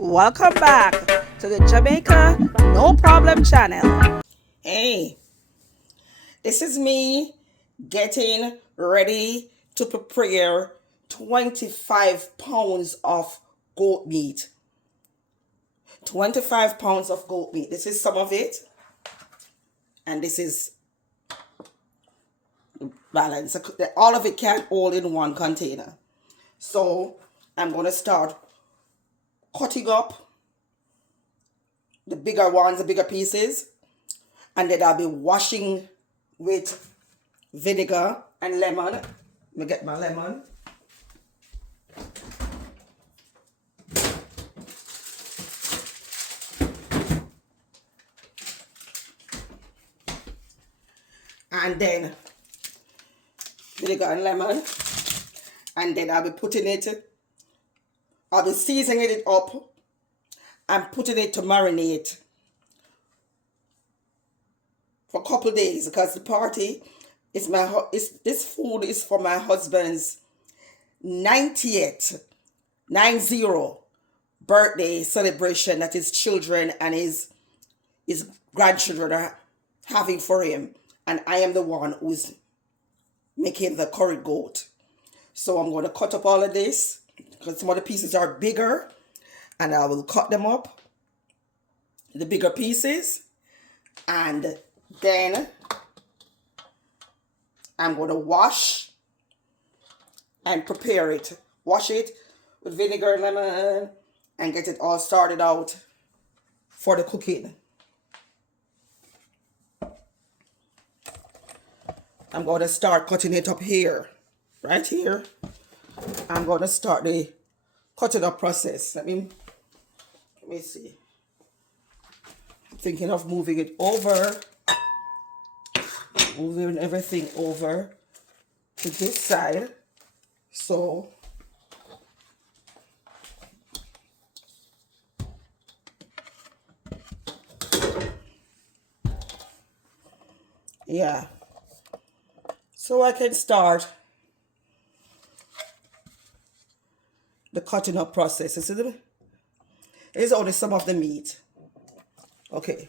Welcome back to the Jamaica No Problem channel. Hey, this is me getting ready to prepare 25 pounds of goat meat. 25 pounds of goat meat. This is some of it, and this is balance. All of it can't hold in one container. So I'm going to start cutting up the bigger ones, the bigger pieces, and then I'll be washing with vinegar and lemon. Let me get my lemon. And then vinegar and lemon. And then I'll be seasoning it up and putting it to marinate for a couple days, because the party is this food is for my husband's 90th 90 birthday celebration that his children and his grandchildren are having for him, and I am the one who's making the curry goat. So I'm going to cut up all of this because some of the pieces are bigger, and I will cut them up, the bigger pieces, and then I'm going to wash and prepare it. Wash it with vinegar and lemon and get it all started out for the cooking. I'm going to start cutting it up here, right here. I'm going to start the cutting up process. Let me see. I'm thinking of moving it over, moving everything over to this side. So yeah, so I can start the cutting up process. It's only some of the meat. Okay.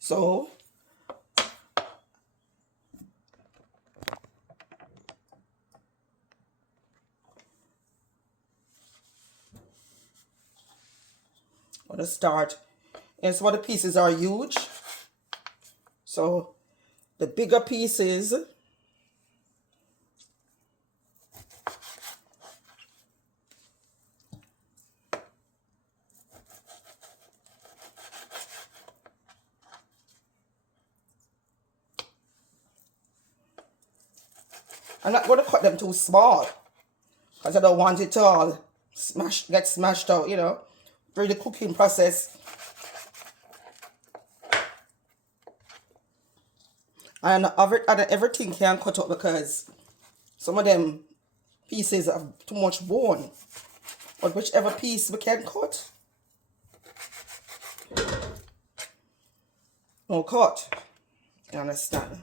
So I'm gonna start, and some of the pieces are huge. So the bigger pieces, I'm not going to cut them too small because I don't want it to all get smashed out, during the cooking process. And everything can cut up because some of them pieces have too much bone. But whichever piece we can cut, no cut. You understand?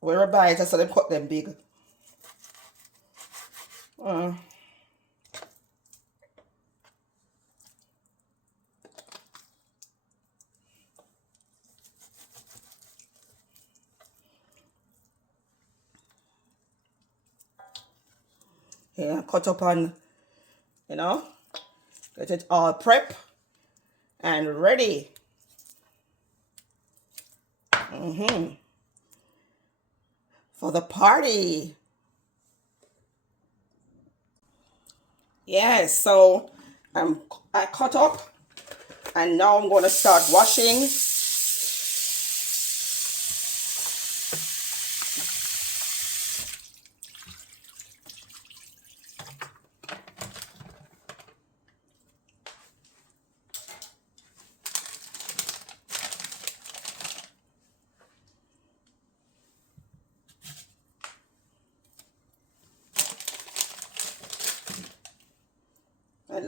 Where I buy it, I saw them cut them big. Yeah, cut up and, get it all prep and ready. For the party. Yes, so I cut up, and now I'm going to start washing.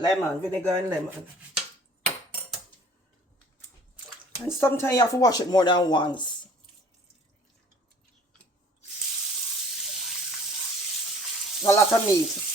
lemon, vinegar and lemon. And sometimes you have to wash it more than once. A lot of meat.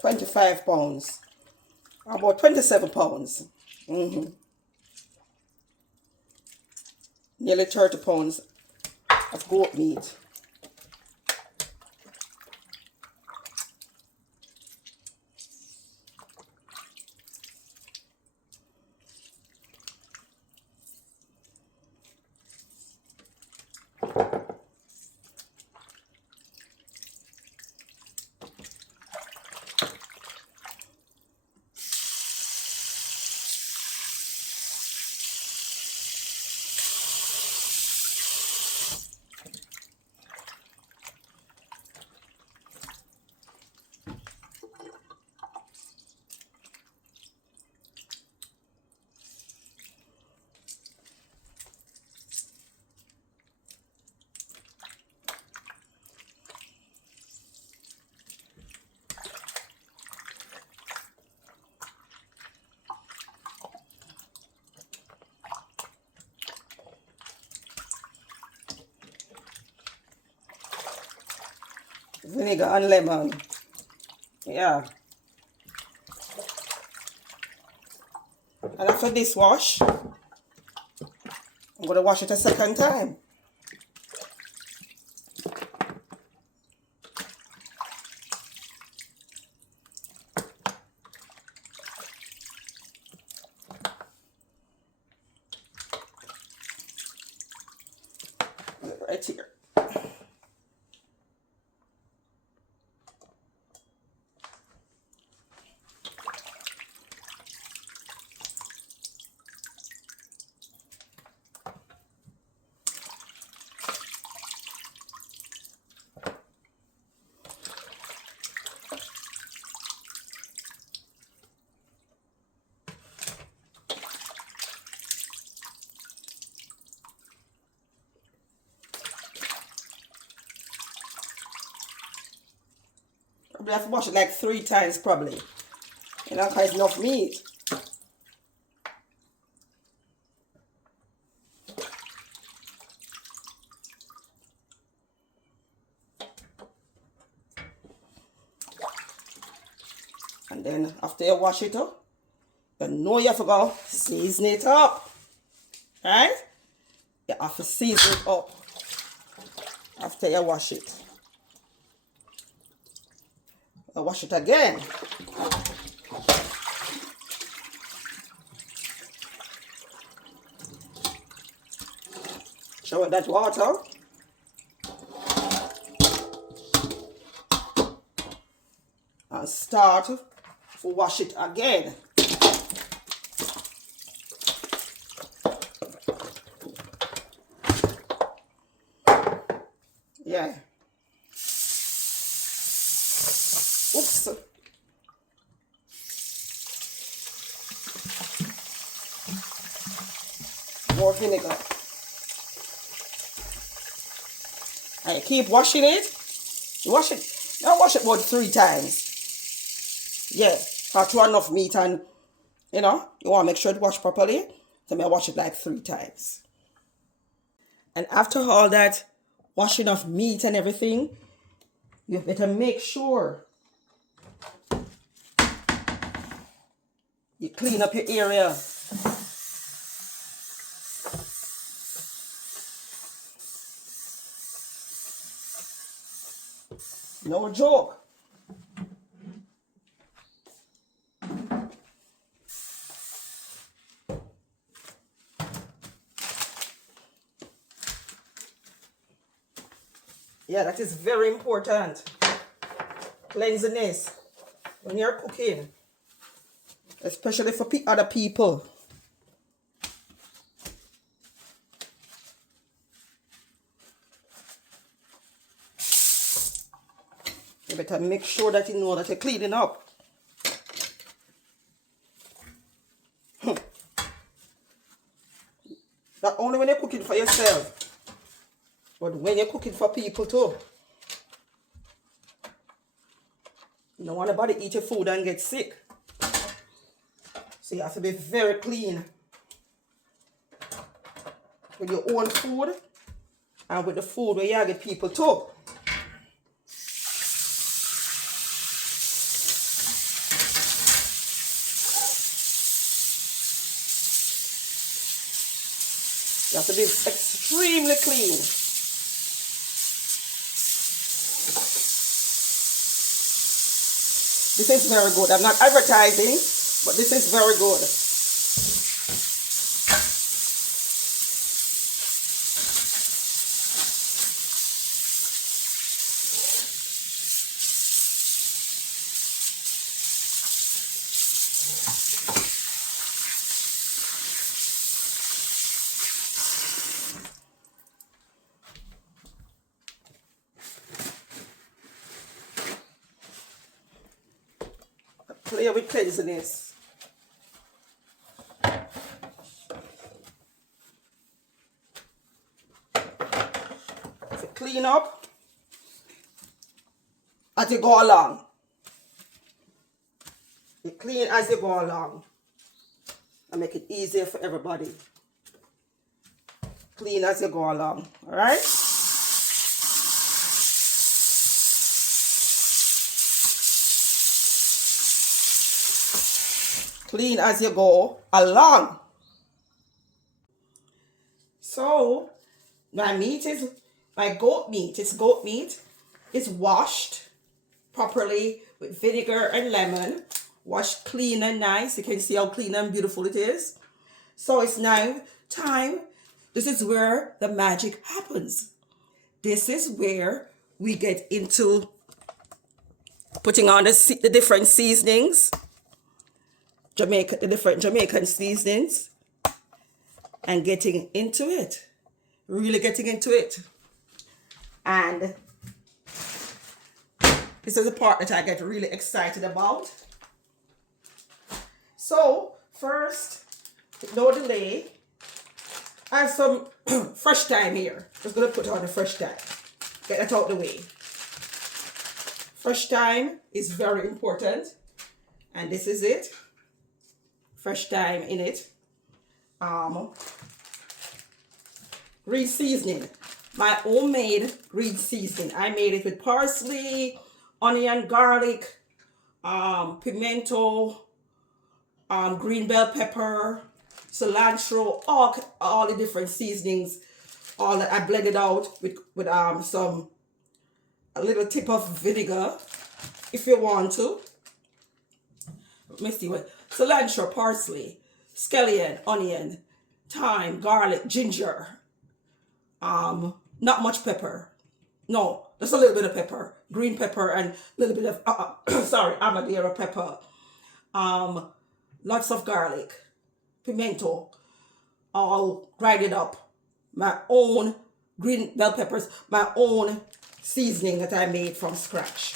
£25. About £27. Nearly £30 of goat meat. Vinegar and lemon. Yeah. And after this wash, I'm going to wash it a second time. Right here. Probably have to wash it like 3 times probably. You know, because it's enough meat. And then after you wash it up, you know you have to go season it up. Right? You have to season it up after you wash it. You wash it again. Show it that water. And start to wash it again. Yeah. Oops. More vinegar. And keep washing it. You wash it. Now wash it about 3 times. Yeah. Have to enough meat and you know, you want to make sure it wash properly. So I wash it like 3 times. And after all that washing of meat and everything, you better make sure you clean up your area. No joke. Yeah, that is very important. Cleanliness when you're cooking, especially for other people. better make sure that you know that you're cleaning up. Not only when you're cooking for yourself, but when you're cooking for people too. You don't want nobody eat your food and get sick. So you have to be very clean with your own food and with the food where you get people too. You have to be extremely clean. This is very good. I'm not advertising, but this is very good. Play with cleanliness. If you clean up as you go along. You clean as you go along. And make it easier for everybody. Clean as you go along. Alright? Clean as you go along. So, my goat meat. It's goat meat. It's washed properly with vinegar and lemon. Washed clean and nice. You can see how clean and beautiful it is. So it's now time. This is where the magic happens. This is where we get into putting on the different seasonings. The different Jamaican seasonings, and getting into it, really getting into it. And this is the part that I get really excited about. So first, no delay, I have some fresh thyme here. Just gonna put on the fresh thyme. Get that out the way. Fresh thyme is very important, and this is it. Fresh thyme in it. Green seasoning. My homemade green seasoning. I made it with parsley, onion, garlic, pimento, green bell pepper, cilantro, all the different seasonings. All that I blended out with a little tip of vinegar, if you want to. Let me see what. Cilantro, parsley, scallion, onion, thyme, garlic, ginger. Not much pepper. No, just a little bit of pepper. Green pepper and a little bit of, Amadero pepper. Lots of garlic, pimento, all grinded up. My own green bell peppers, my own seasoning that I made from scratch.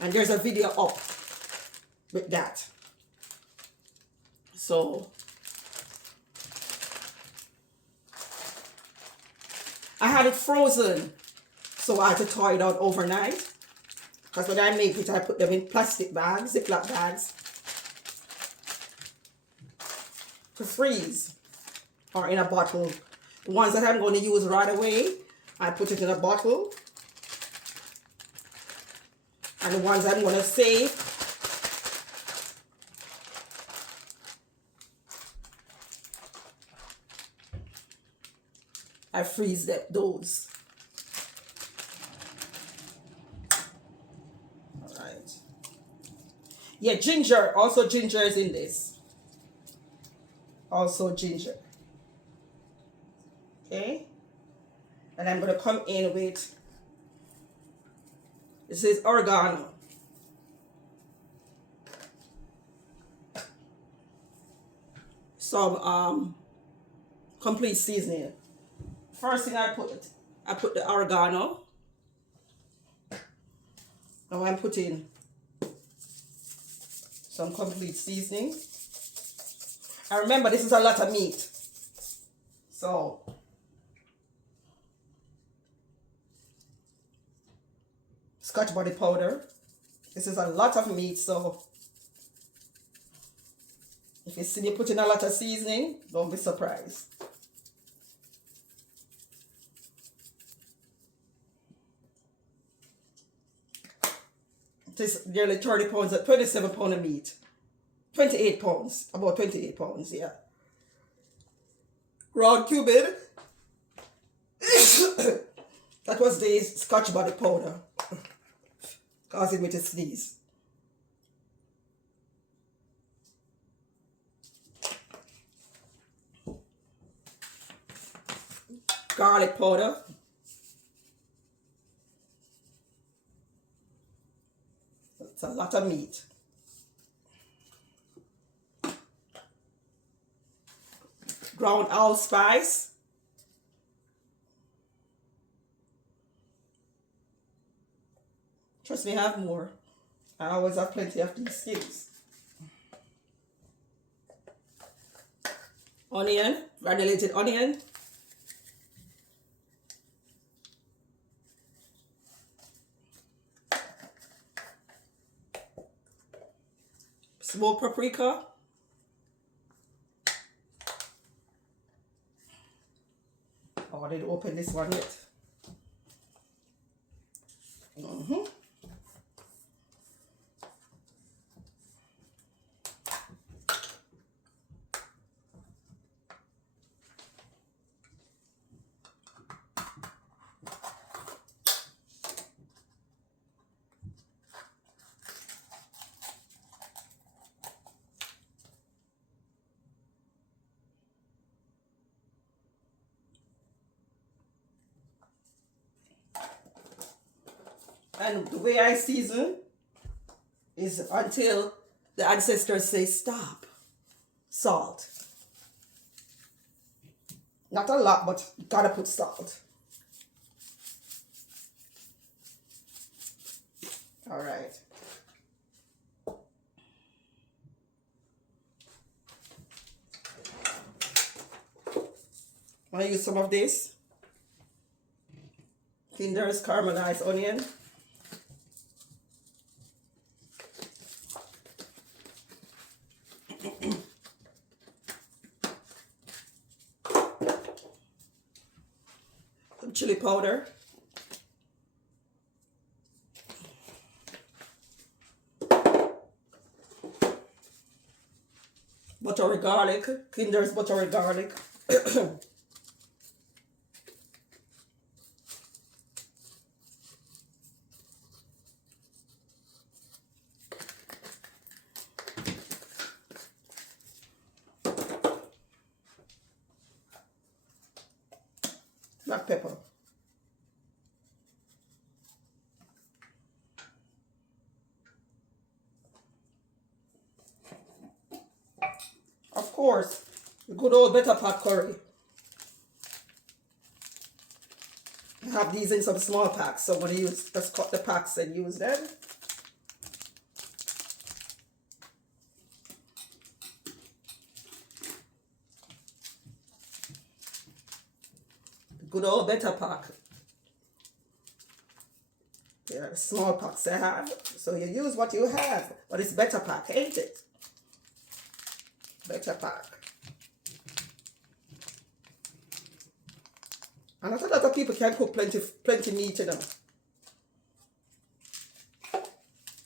And there's a video up with that. So I had it frozen, so I had to thaw it out overnight. Because when I make it, I put them in plastic bags, Ziploc bags, to freeze, or in a bottle. The ones that I'm going to use right away, I put it in a bottle. And the ones I'm going to save, I freeze those. All right. Yeah, ginger. Also ginger is in this. Also ginger. Okay. And I'm going to come in with, this is oregano. Some complete seasoning. First thing I put the oregano. Now I'm putting some complete seasoning. And remember, this is a lot of meat. So, Scotch bonnet powder. This is a lot of meat, so if you see me putting a lot of seasoning, don't be surprised. It is nearly 30 pounds, 27 pounds of meat. 28 pounds, about 28 pounds, yeah. Ground cumin. That was the Scotch bonnet powder, causing me to sneeze. Garlic powder. It's a lot of meat. Ground allspice. Trust me, I have more. I always have plenty of these things. Onion, granulated onion. Smoked paprika. Oh, I didn't open this one yet. And the way I season is until the ancestors say stop. Salt. Not a lot, but you gotta put salt. All right. I'm gonna use some of this Kinder's caramelized onion. Some chili powder. Buttery garlic, Kinder's buttery garlic. Black pepper. Of course, the good old better pot curry. I have these in some small packs, so I'm going to just cut the packs and use them. Good old better pack. Yeah, small packs I have. So you use what you have. But it's better pack, ain't it? Better pack. And not a lot of people can cook plenty meat, you know.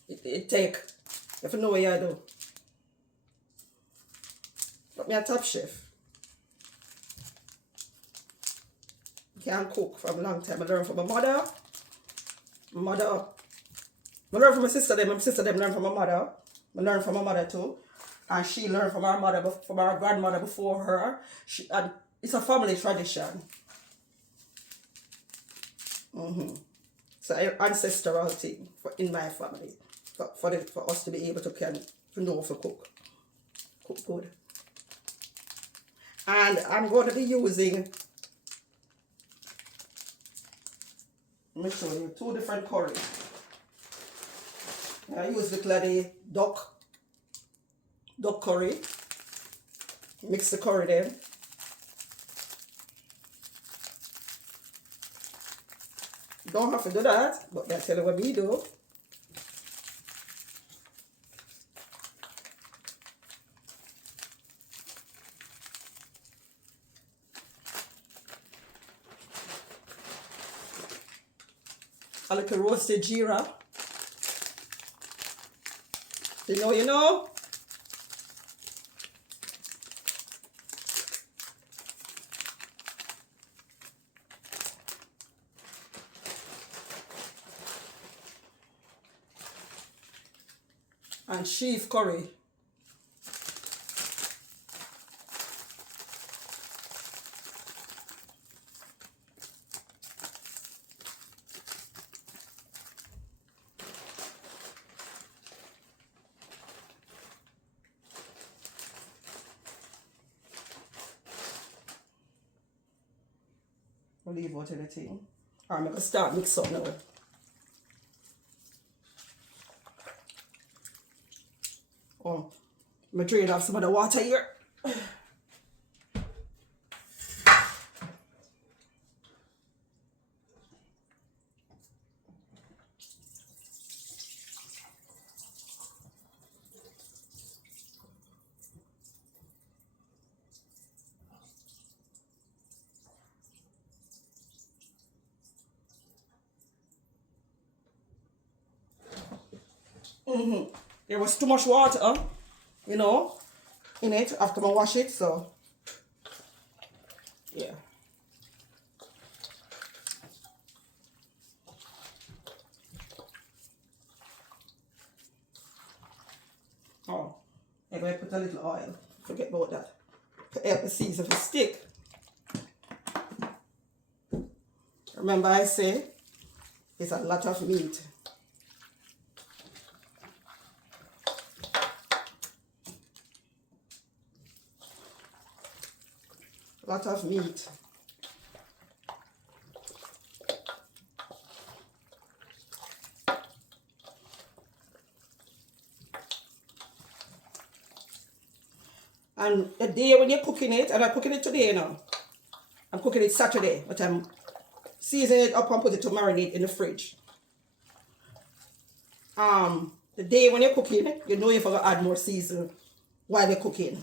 It take. You have to know what you do. But me a top chef. Can't cook from a long time. I learned from my mother. I learned from my sister them. My sister them learned from my mother. I learned from my mother too. And she learned from her mother, from her grandmother before her. And it's a family tradition. So ancestral thing in my family. For us to be able to know how to cook. Cook good. And I'm going to be using, let me show you, 2 different curries. I use the clady duck curry. Mix the curry then. Don't have to do that, but that's tell you what we do. A little roasted jeera. You know. And sheaf curry. I'll leave out anything. Alright, I'm going to start mix up now. Oh, I'm going to drain off some of the water here. There was too much water, you know, in it after I wash it, so yeah. Oh, I'm going to put a little oil. Forget about that. To help the season to stick. Remember I say it's a lot of meat. Lot of meat. And the day when you're cooking it, and I'm cooking it today now. I'm cooking it Saturday, but I'm seasoning it up and put it to marinate in the fridge. The day when you're cooking, you know you're going to add more season while you're cooking.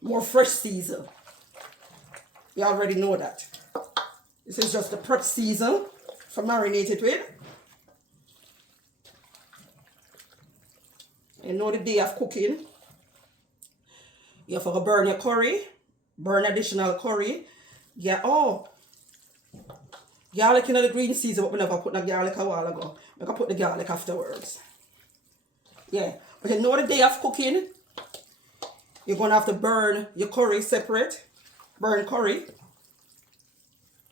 More fresh season. You already know that. This is just the prep season for marinate it with. You know the day of cooking. You have to burn your curry. Burn additional curry. Yeah, oh. Garlic in the green season, but we never put the garlic a while ago. I can put the garlic afterwards. Yeah. But you know the day of cooking, you're going to have to burn your curry separate. Burn curry,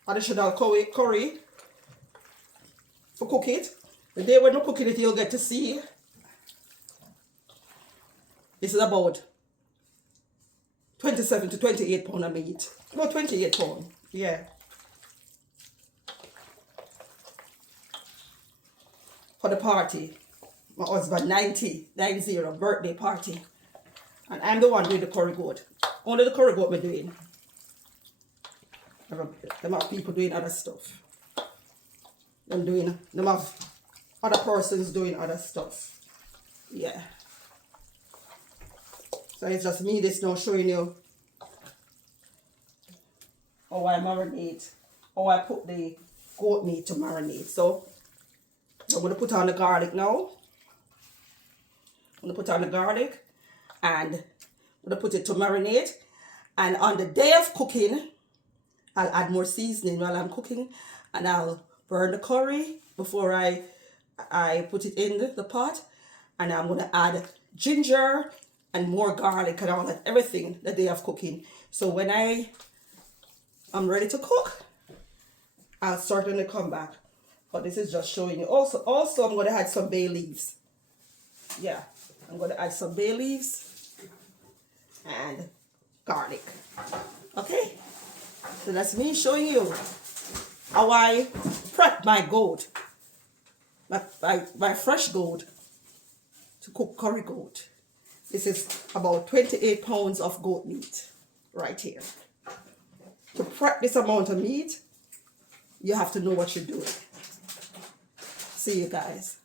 additional curry for cook it. The day when you're cooking it, you'll get to see this is about 27 to 28 pounds of meat. No, 28 pounds. Yeah. For the party. My husband 90 birthday party. And I'm the one doing the curry goat. Only the curry goat we're doing. Them have people doing other stuff. Them have other persons doing other stuff. Yeah. So it's just me this now showing you how I marinate, how I put the goat meat to marinate. So I'm going to put on the garlic now. I'm going to put on the garlic and I'm going to put it to marinate. And on the day of cooking, I'll add more seasoning while I'm cooking, and I'll burn the curry before I put it in the pot, and I'm going to add ginger and more garlic and all that, everything the day of cooking. So when I'm ready to cook, I'll certainly come back. But this is just showing you. Also I'm going to add some bay leaves. Yeah, I'm going to add some bay leaves and garlic. Okay. So that's me showing you how I prep my goat, my fresh goat. to cook curry goat. This is about 28 pounds of goat meat right here. To prep this amount of meat, you have to know what you're doing. See you guys.